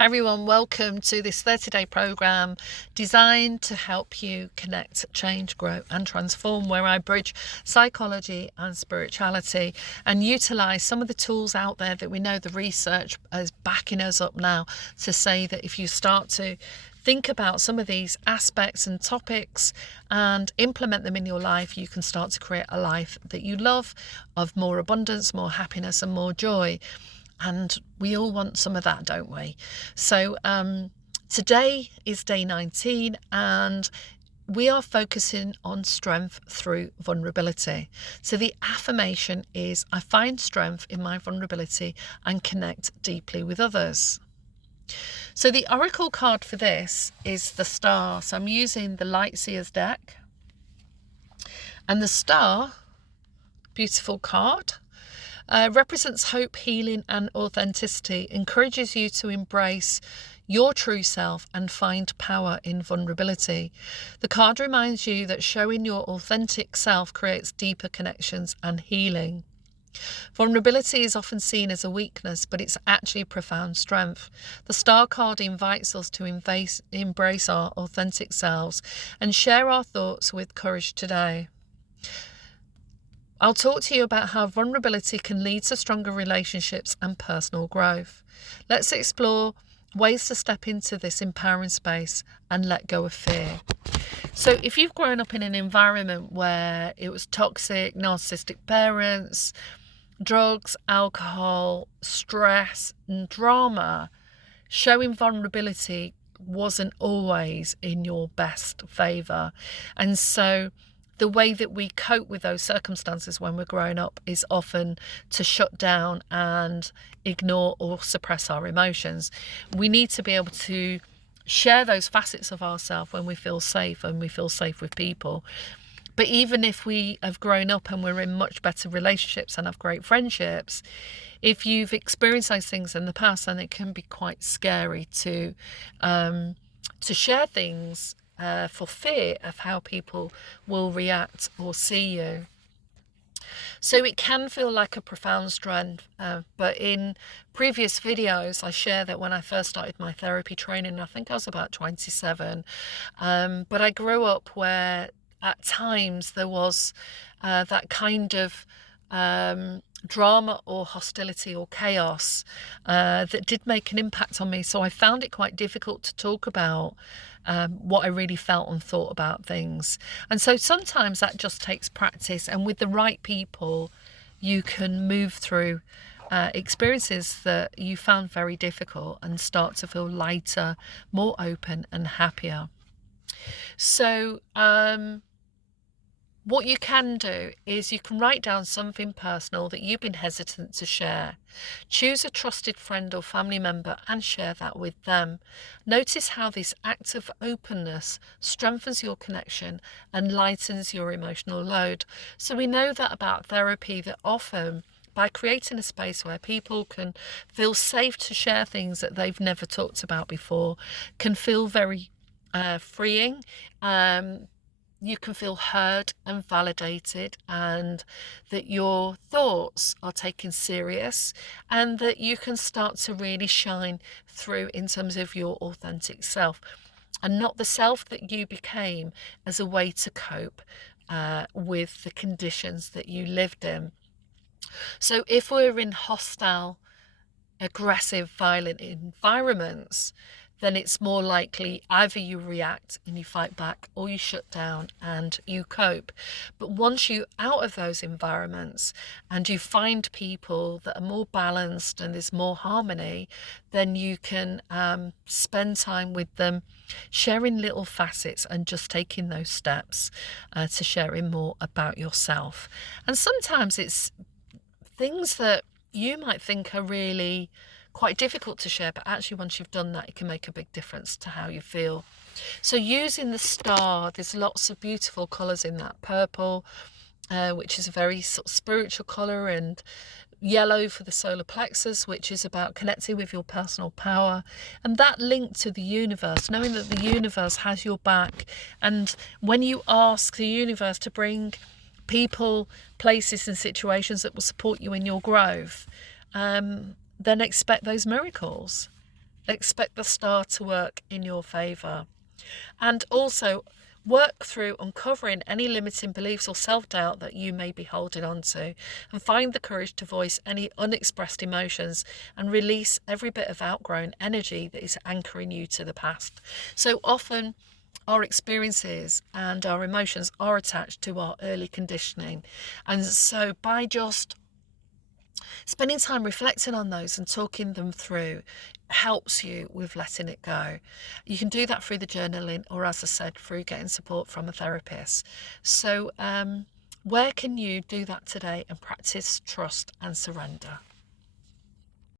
Hi everyone, welcome to this 30-day program designed to help you connect, change, grow and transform, where I bridge psychology and spirituality and utilize some of the tools out there that we know the research is backing us up now to say that if you start to think about some of these aspects and topics and implement them in your life, you can start to create a life that you love, of more abundance, more happiness and more joy. And we all want some of that, don't we? So today is day 19 and we are focusing on strength through vulnerability. So the affirmation is, I find strength in my vulnerability and connect deeply with others. So the oracle card for this is the star. So I'm using the Light Seers deck. And the star, beautiful card, represents hope, healing and authenticity, encourages you to embrace your true self and find power in vulnerability. The card reminds you that showing your authentic self creates deeper connections and healing. Vulnerability is often seen as a weakness, but it's actually profound strength. The star card invites us to embrace our authentic selves and share our thoughts with courage today. I'll talk to you about how vulnerability can lead to stronger relationships and personal growth. Let's explore ways to step into this empowering space and let go of fear. So if you've grown up in an environment where it was toxic, narcissistic parents, drugs, alcohol, stress and drama, showing vulnerability wasn't always in your best favour. And so the way that we cope with those circumstances when we're growing up is often to shut down and ignore or suppress our emotions. We need to be able to share those facets of ourselves when we feel safe and we feel safe with people. But even if we have grown up and we're in much better relationships and have great friendships, if you've experienced those things in the past, then it can be quite scary to share things for fear of how people will react or see you. So it can feel like a profound strength, but in previous videos I share that when I first started my therapy training, I think I was about 27, but I grew up where at times there was that kind of drama or hostility or chaos that did make an impact on me. So I found it quite difficult to talk about what I really felt and thought about things. And so sometimes that just takes practice, and with the right people you can move through experiences that you found very difficult and start to feel lighter, more open and happier. So what you can do is you can write down something personal that you've been hesitant to share. Choose a trusted friend or family member and share that with them. Notice how this act of openness strengthens your connection and lightens your emotional load. So we know that about therapy, that often by creating a space where people can feel safe to share things that they've never talked about before, can feel very freeing. You can feel heard and validated, and that your thoughts are taken serious, and that you can start to really shine through in terms of your authentic self and not the self that you became as a way to cope with the conditions that you lived in. So if we're in hostile, aggressive, violent environments, then it's more likely either you react and you fight back, or you shut down and you cope. But once you're out of those environments and you find people that are more balanced and there's more harmony, then you can spend time with them, sharing little facets and just taking those steps to sharing more about yourself. And sometimes it's things that you might think are really quite difficult to share, but actually once you've done that, it can make a big difference to how you feel. So using the star, there's lots of beautiful colours in that. Purple, which is a very sort of spiritual colour, and yellow for the solar plexus, which is about connecting with your personal power, and that link to the universe, knowing that the universe has your back. And when you ask the universe to bring people, places and situations that will support you in your growth, then expect those miracles. Expect the star to work in your favour. And also work through uncovering any limiting beliefs or self-doubt that you may be holding on to, and find the courage to voice any unexpressed emotions and release every bit of outgrown energy that is anchoring you to the past. So often our experiences and our emotions are attached to our early conditioning, and so by just spending time reflecting on those and talking them through helps you with letting it go. You can do that through the journaling, or as I said, through getting support from a therapist. So where can you do that today and practice trust and surrender?